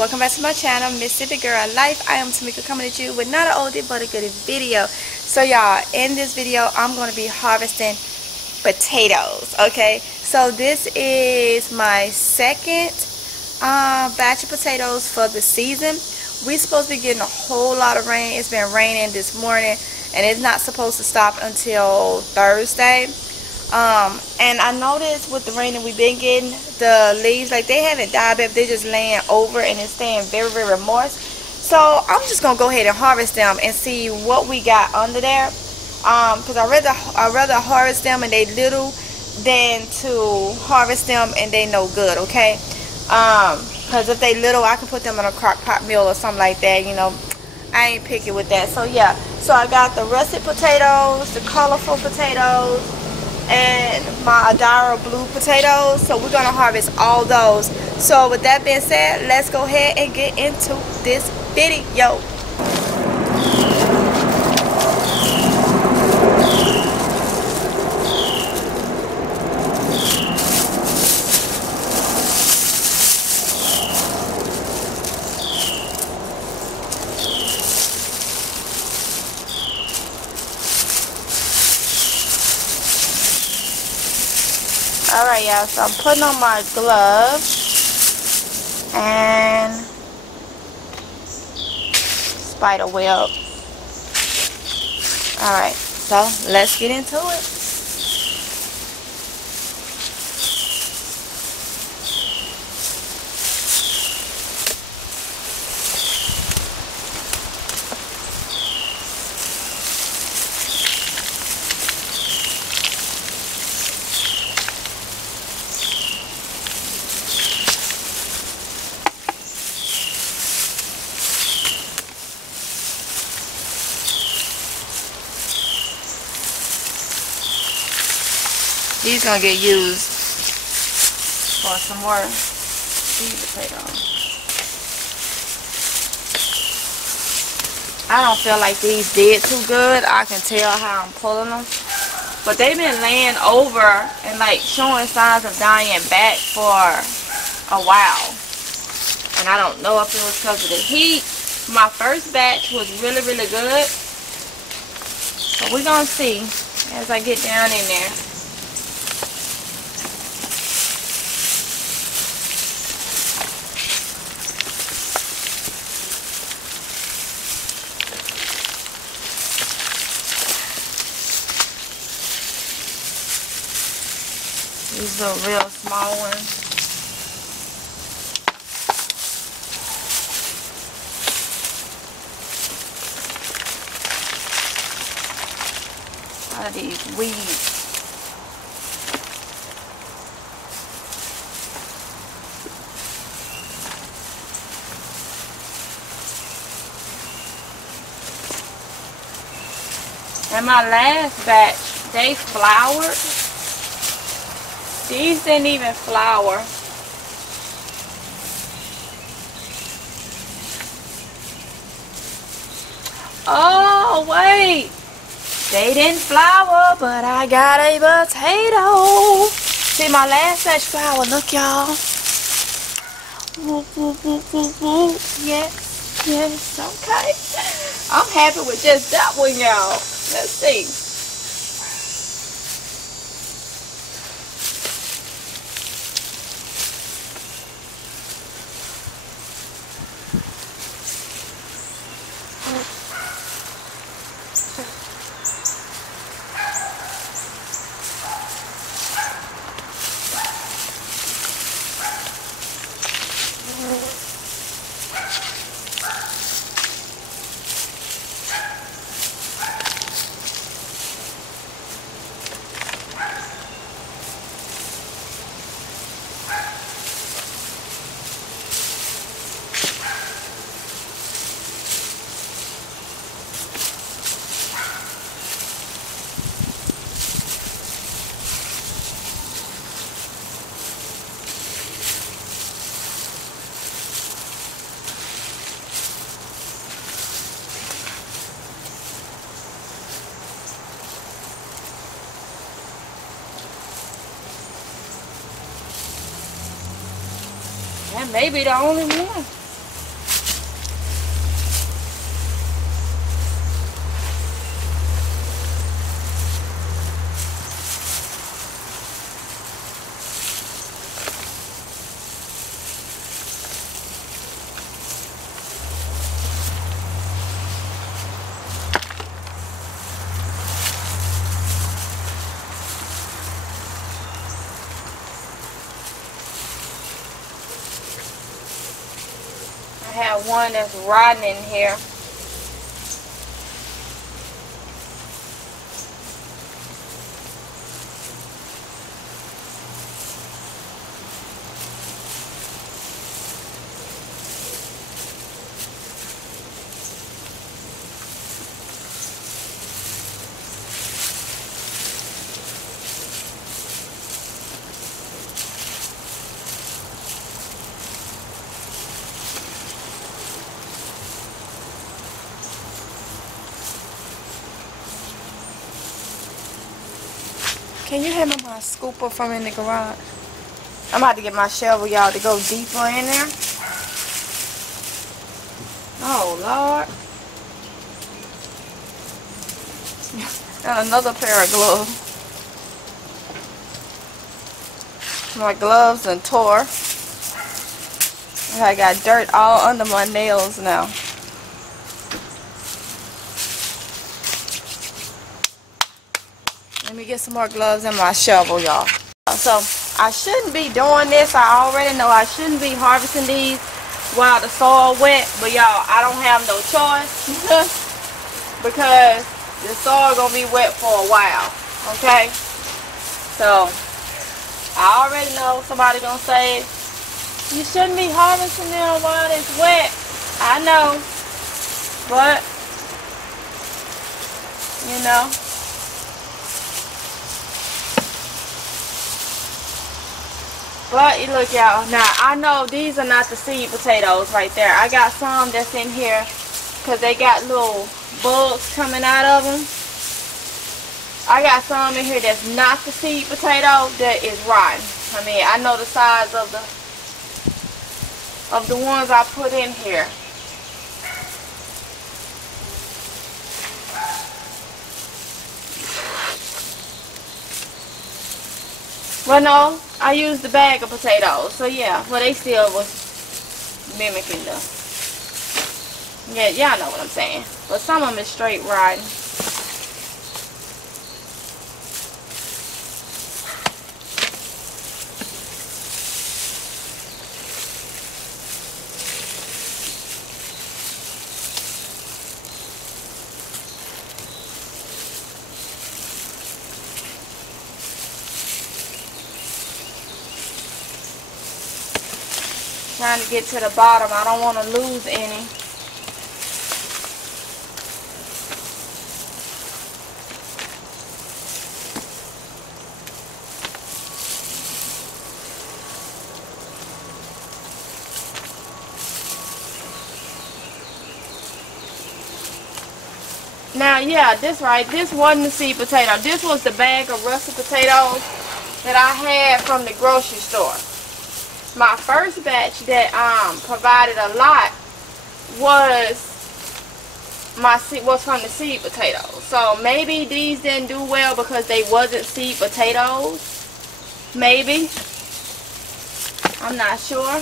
welcome back to my channel, Mississippi Girl Life. I am Tamika, coming at you with not an oldie but a goodie video. So y'all, in this video I'm going to be harvesting potatoes. Okay, so this is my second batch of potatoes for the season. We're supposed to be getting a whole lot of rain. It's been raining this morning and it's not supposed to stop until Thursday. And I noticed with the rain that we've been getting, the leaves, like, they haven't died, but they're just laying over and it's staying very, very moist. So I'm just gonna go ahead and harvest them and see what we got under there. Because I'd rather harvest them and they little than to harvest them and they no good. Okay. Because if they little, I can put them in a crock pot meal or something like that. You know, I ain't picky with that. So yeah. So I got the russet potatoes, the colorful potatoes, and my Adara blue potatoes. So we're gonna harvest all those. So with that being said, let's go ahead and get into this video. Alright, y'all, so I'm putting on my gloves and spider web. Alright, so let's get into it. These gonna get used for some more sweet potatoes. I don't feel like these did too good. I can tell how I'm pulling them, but they've been laying over and like showing signs of dying back for a while, and I don't know if it was because of the heat. My first batch was really, really good, but we're gonna see as I get down in there. These are real small ones. A lot of these weeds. And my last batch, they flowered. These didn't even flower. Oh, wait. They didn't flower, but I got a potato. See, my last batch flower. Look, y'all. Woo, woo, woo, woo, woo. Yes, yes, okay. I'm happy with just that one, y'all. Let's see. That may be the only one. got one that's rotten in here. Can you hand me my scooper from in the garage? I'm about to get my shovel, y'all, to go deeper in there. Oh, Lord. And another pair of gloves. My gloves and tore. I got dirt all under my nails now. Let me get some more gloves and my shovel, y'all. So, I shouldn't be doing this. I already know I shouldn't be harvesting these while the soil wet. But, y'all, I don't have no choice. Because the soil gonna be wet for a while. Okay? So, I already know somebody gonna say, you shouldn't be harvesting them while it's wet. I know. But, you know. But look, y'all, now I know these are not the seed potatoes right there. I got some that's in here because they got little bugs coming out of them. I got some in here that's not the seed potato that is rotten. I mean, I know the size of the ones I put in here. Well, no, I used the bag of potatoes. So, yeah, well, they still was mimicking the... Yeah, y'all know what I'm saying. But some of them is straight rotten. Trying to get to the bottom. I don't want to lose any. Now, yeah, this wasn't the seed potato. This was the bag of russet potatoes that I had from the grocery store. My first batch that provided a lot was from the seed potatoes. So maybe these didn't do well because they wasn't seed potatoes. Maybe. I'm not sure.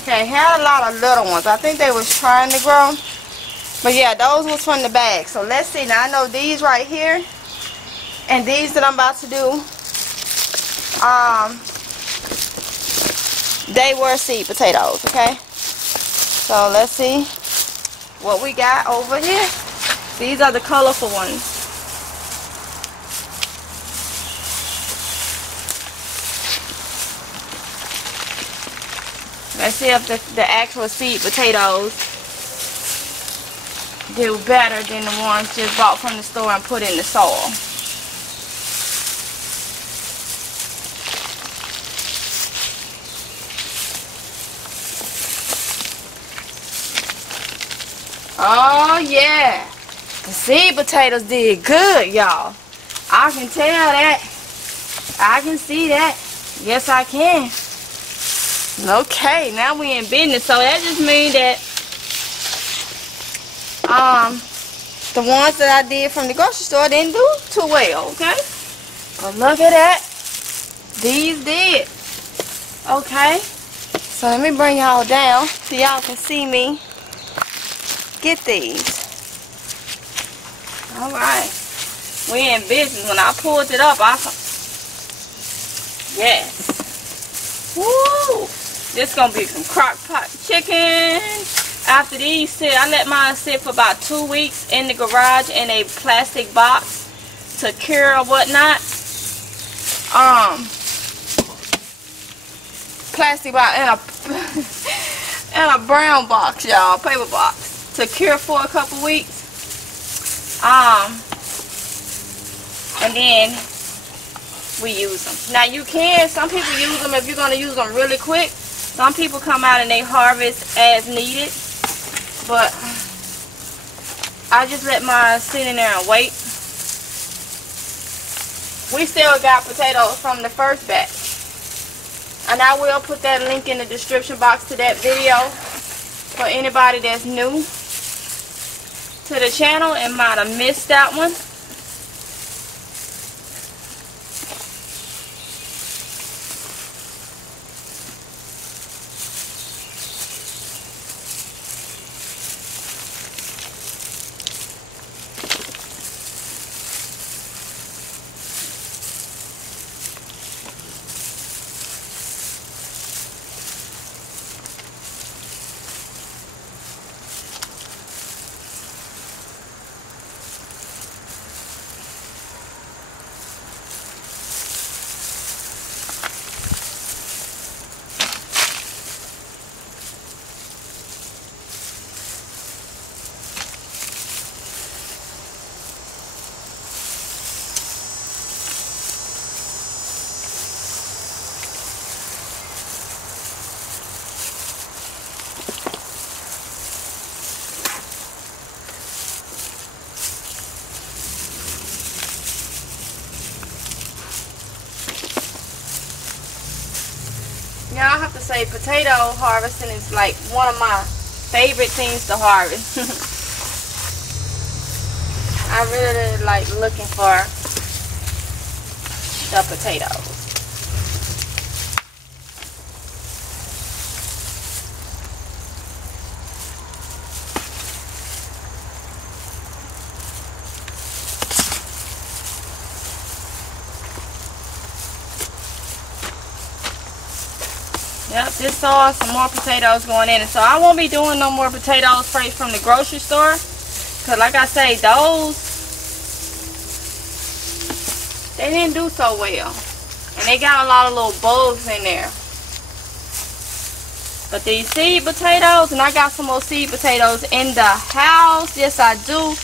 Okay, had a lot of little ones. I think they was trying to grow. But yeah, those was from the bag. So let's see. Now I know these right here. And these that I'm about to do. They were seed potatoes, okay? So let's see what we got over here. These are the colorful ones. Let's see if the actual seed potatoes do better than the ones just bought from the store and put in the soil. Oh yeah, the seed potatoes did good, y'all. I can tell that. I can see that. Yes, I can. Okay, now we in business. So that just means that the ones that I did from the grocery store didn't do too well, okay? But look at that. These did. Okay. So let me bring y'all down so y'all can see me get these. Alright. We in business. When I pulled it up, yes. Woo! This gonna be some crock pot chicken. After these sit, I let mine sit for about 2 weeks in the garage in a plastic box to cure or whatnot. Plastic box in a brown box, y'all, paper box, to cure for a couple weeks. And then we use them. Now you can, some people use them if you're gonna use them really quick. Some people come out and they harvest as needed. But I just let mine sit in there and wait. We still got potatoes from the first batch. And I will put that link in the description box to that video for anybody that's new to the channel and might have missed that one. Now I have to say potato harvesting is like one of my favorite things to harvest. I really like looking for the potatoes. Yep, just saw some more potatoes going in. And so I won't be doing no more potatoes straight from the grocery store. Because like I say, those, they didn't do so well. And they got a lot of little bugs in there. But these seed potatoes, and I got some more seed potatoes in the house. Yes, I do.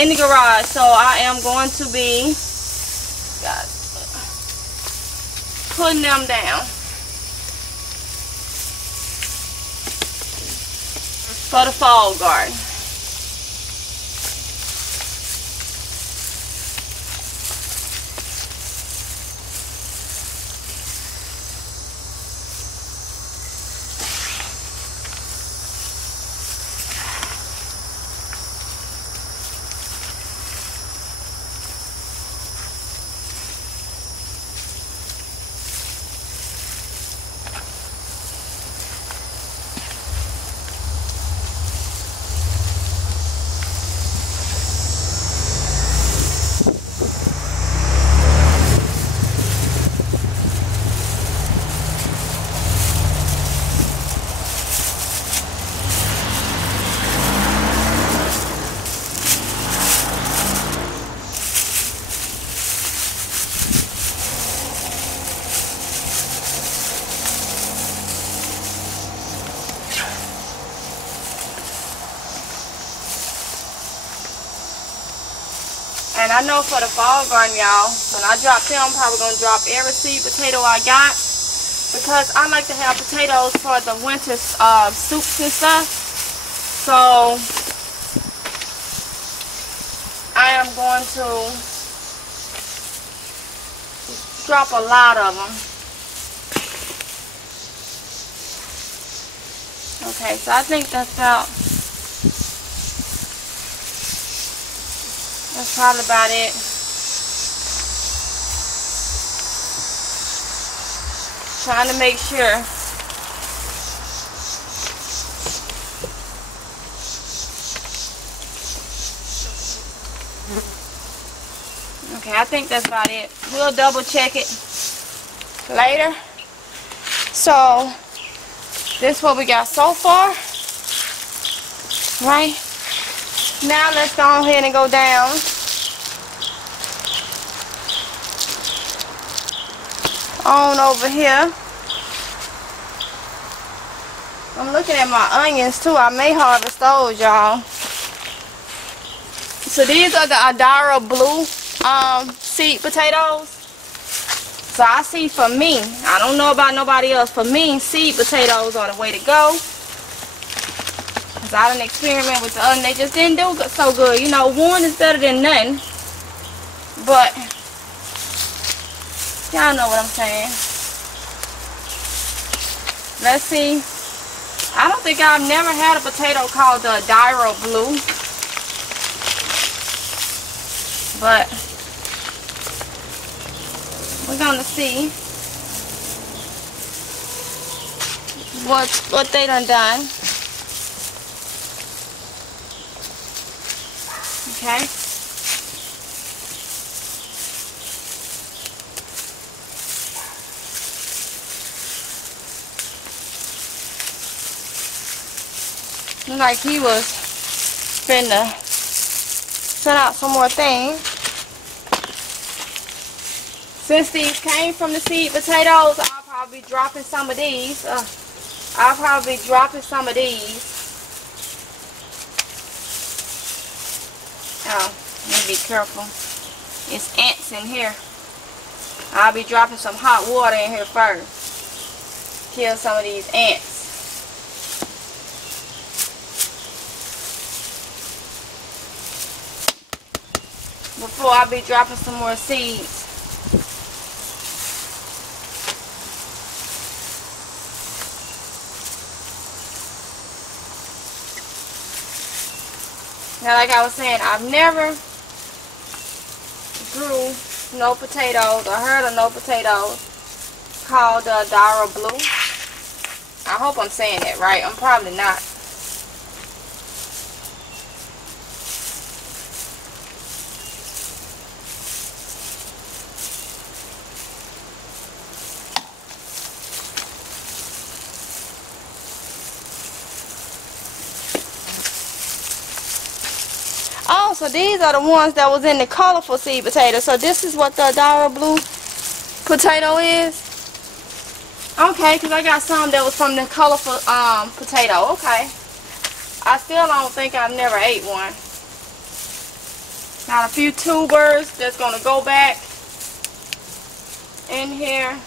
In the garage. So I am going to be putting them down for the fall garden. And I know for the fall garden, y'all, when I drop them, I'm probably going to drop every seed potato I got. Because I like to have potatoes for the winter soups and stuff. So, I am going to drop a lot of them. Okay, so I think that's about That's probably about it. Trying to make sure. Okay, I think that's about it. We'll double check it later. So, this is what we got so far. Right? Now let's go ahead and go down. On over here. I'm looking at my onions too. I may harvest those, y'all. So these are the Adara blue seed potatoes. So I see for me, I don't know about nobody else, for me, seed potatoes are the way to go. Cause I done experiment with the other, they just didn't do so good. You know, one is better than none. But y'all know what I'm saying. Let's see. I don't think I've never had a potato called the Adara blue. But we're gonna see what they done. Okay. Looked like he was finna send out some more things. Since these came from the seed potatoes, I'll probably be dropping some of these. I'll probably be dropping some of these. Oh, let me be careful. It's ants in here. I'll be dropping some hot water in here first. Kill some of these ants. Before I be dropping some more seeds. Now, like I was saying, I've never grew no potatoes or heard of no potatoes called the Adara blue. I hope I'm saying that right. I'm probably not. Oh, so these are the ones that was in the colorful seed potato. So this is what the Adara blue potato is. Okay, because I got some that was from the colorful potato. Okay. I still don't think I've never ate one. Got a few tubers that's going to go back in here.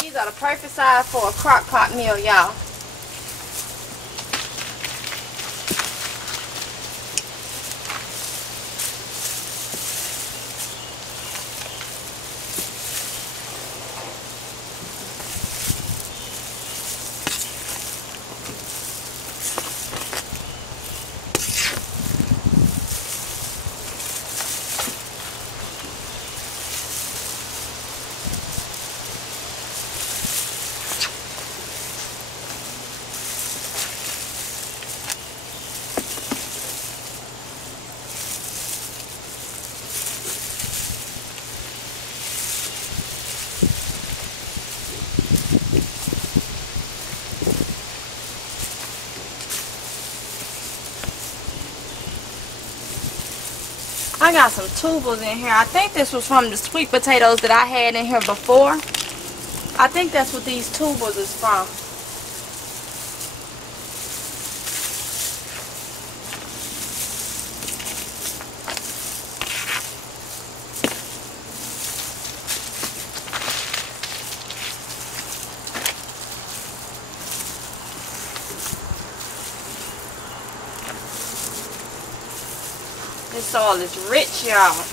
These are the perfect size for a crock pot meal, y'all. I got some tubers in here. I think this was from the sweet potatoes that I had in here before. I think that's what these tubers is from. This soil is rich, y'all.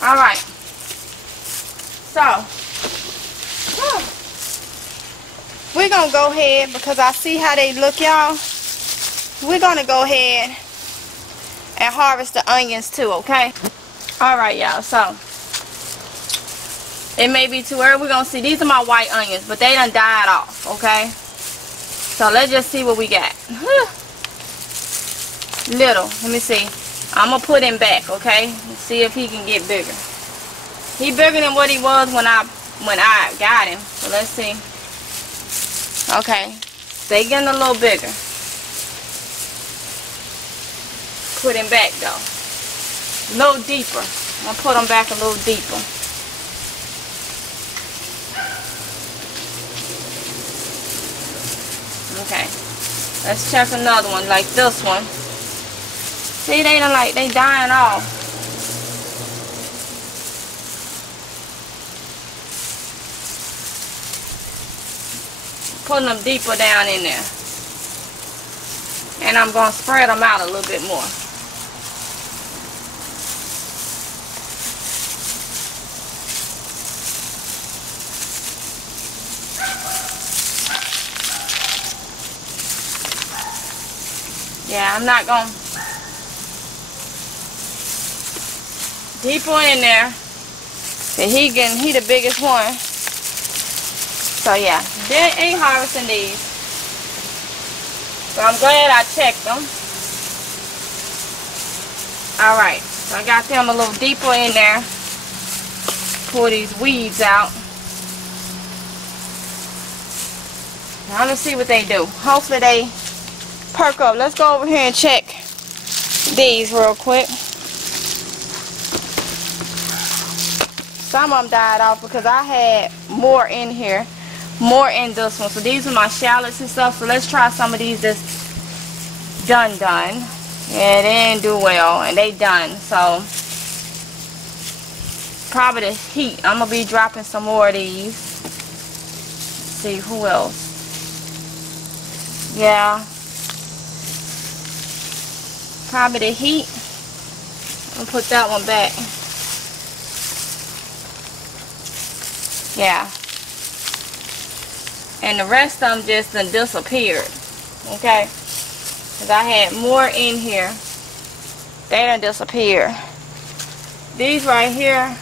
Alright, so we're going to go ahead, because I see how they look, y'all. We're going to go ahead and harvest the onions too, okay? Alright, y'all, so it may be too early. We're going to see. These are my white onions, but they done died off, okay? So let's just see what we got. Little, let me see. I'm going to put him back, okay? Let's see if he can get bigger. He bigger than what he was when I got him. So let's see. Okay. They getting a little bigger. Put him back though. A little deeper. I'm going to put him back a little deeper. Okay. Let's check another one like this one. See, they dying off. Putting them deeper down in there. And I'm going to spread them out a little bit more. Yeah, I'm not going to deeper in there. He the biggest one. So yeah, they ain't harvesting these. So I'm glad I checked them. Alright, so I got them a little deeper in there. Pull these weeds out. Now let's see what they do. Hopefully they perk up. Let's go over here and check these real quick. Some of them died off because I had more in here, more in this one. So these are my shallots and stuff. So let's try some of these that's done. Yeah, they didn't do well, and they done. So probably the heat. I'm gonna be dropping some more of these. Let's see who else. Yeah, probably the heat. I'm gonna put that one back. Yeah. And the rest of them just done disappeared. Okay? Because I had more in here. They done disappeared. these right here,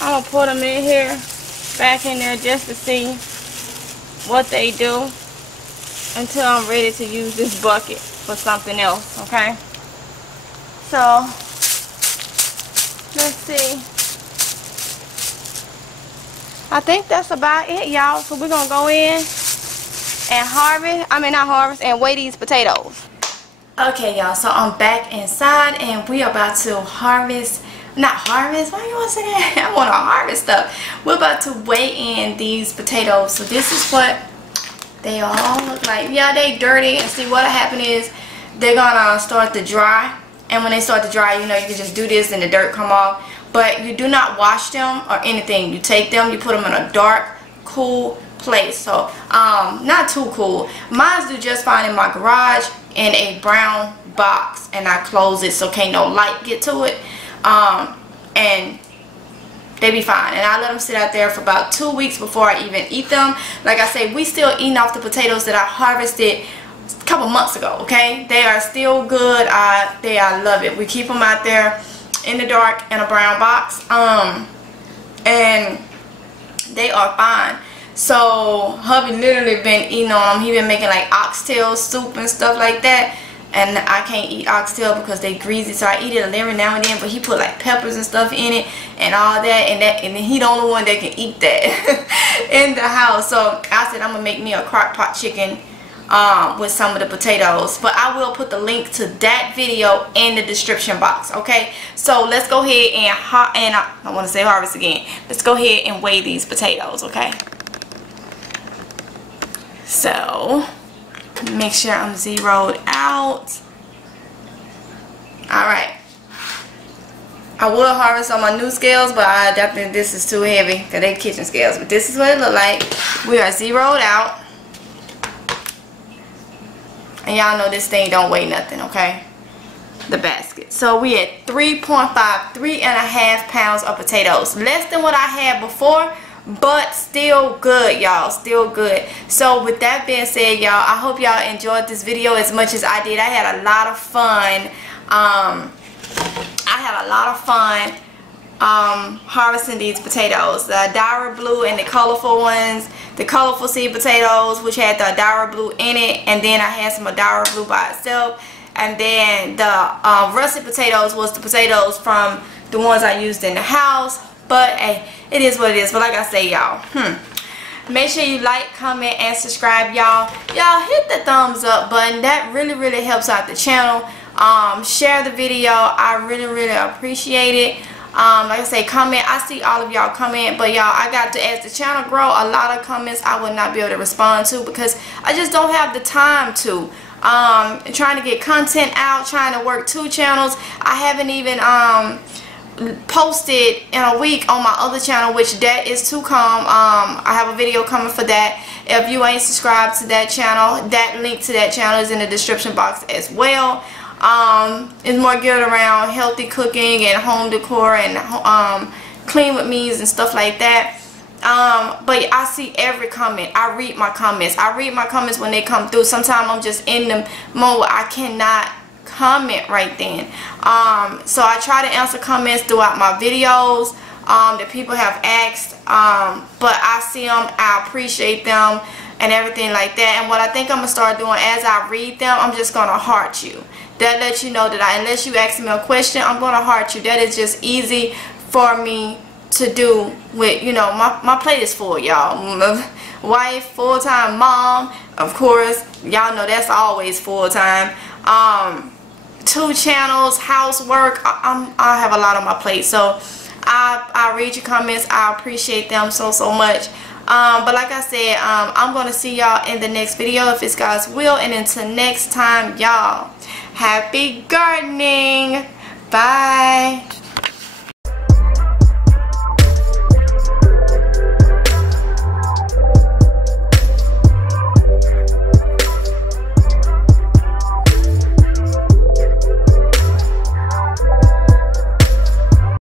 I'm gonna put them in here, back in there, just to see what they do until I'm ready to use this bucket for something else. Okay, so let's see. I think that's about it, y'all. So we're gonna go in and and weigh these potatoes. Okay, y'all, so I'm back inside and we are about to harvest. Not harvest, why you want to say that? I want to harvest stuff. We're about to weigh in these potatoes. So this is what they all look like. Yeah, they dirty, and see what happened is they're gonna start to dry, and when they start to dry, you know, you can just do this and the dirt come off. But you do not wash them or anything. You take them, you put them in a dark, cool place. So not too cool. Mine do just fine in my garage in a brown box, and I close it so can't no light get to it. And they be fine, and I let them sit out there for about 2 weeks before I even eat them. Like I say, we still eating off the potatoes that I harvested a couple months ago. Okay, they are still good. I love it. We keep them out there in the dark in a brown box, and they are fine. So hubby literally been eating on them. He been making like oxtail soup and stuff like that. And I can't eat oxtail because they greasy, so I eat it every now and then. But he put like peppers and stuff in it and all that, and then he the only one that can eat that in the house. So I said I'm gonna make me a crock pot chicken with some of the potatoes. But I will put the link to that video in the description box. Okay, so let's go ahead and I want to say harvest again. Let's go ahead and weigh these potatoes. Okay, so make sure I'm zeroed out. Alright. I will harvest on my new scales, but I definitely, this is too heavy because they kitchen scales. But this is what it look like. We are zeroed out. And y'all know this thing don't weigh nothing, okay? The basket. So we at 3.5 pounds of potatoes. Less than what I had before, but still good, y'all, still good. So with that being said, y'all, I hope y'all enjoyed this video as much as I did. I had a lot of fun. Harvesting these potatoes, the Dara Blue and the colorful ones, the colorful seed potatoes, which had the Dara Blue in it, and then I had some Dara Blue by itself, and then the russet potatoes was the potatoes from the ones I used in the house. But hey, it is what it is. But like I say, y'all, make sure you like, comment, and subscribe, y'all. Y'all hit the thumbs up button. That really helps out the channel. Share the video. I really appreciate it. Like I say, comment. I see all of y'all comment, but y'all, I got to, as the channel grow, a lot of comments I will not be able to respond to because I just don't have the time to. Trying to get content out, trying to work 2 channels. I haven't even posted in a week on my other channel, which that is to come. I have a video coming for that. If you ain't subscribed to that channel, that link to that channel is in the description box as well. It's more geared around healthy cooking and home decor and clean with me's and stuff like that. But I see every comment. I read my comments. I read my comments when they come through. Sometimes I'm just in the mode I cannot comment right then. So I try to answer comments throughout my videos that people have asked, but I see them, I appreciate them and everything like that. And what I think I'm gonna start doing as I read them, I'm just gonna heart you. That lets you know that unless you ask me a question, I'm gonna heart you. That is just easy for me to do with, you know, my plate is full, y'all. Wife, full-time mom, of course, y'all know that's always full-time. 2 channels, housework. I have a lot on my plate, so I read your comments. I appreciate them so much. But like I said, I'm gonna see y'all in the next video if it's God's will, and until next time, y'all, happy gardening. Bye.